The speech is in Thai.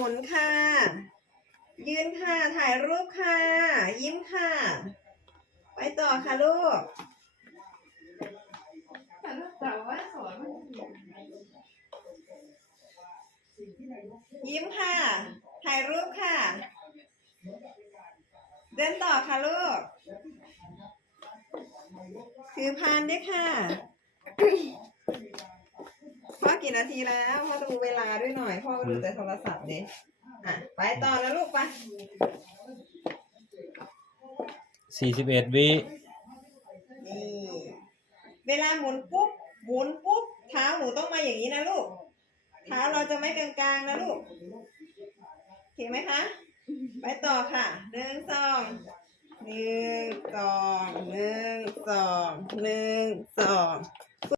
มุนค่ะ ยืนค่ะ ถ่ายรูปค่ะ ยิ้มค่ะ ไปต่อค่ะลูกยิ้มค่ะ ถ่ายรูปค่ะ เดินต่อค่ะลูก ถือพานด้วยค่ะ กี่นาทีแล้วพ่อดูเวลาด้วยหน่อย พ่อก็ดูแต่โทรศัพท์เด็อะไปต่อนะลูกไปสี่สิบเอ็ดวินี่เวลาหมุนปุ๊บหมุนปุ๊บเท้าหนูต้องมาอย่างนี้นะลูกเท้าเราจะไม่กลางๆนะลูกโอเคไหมคะไปต่อค่ะหนึ่งสองหนึ่งสองหนึ่งสองหนึ่งสอง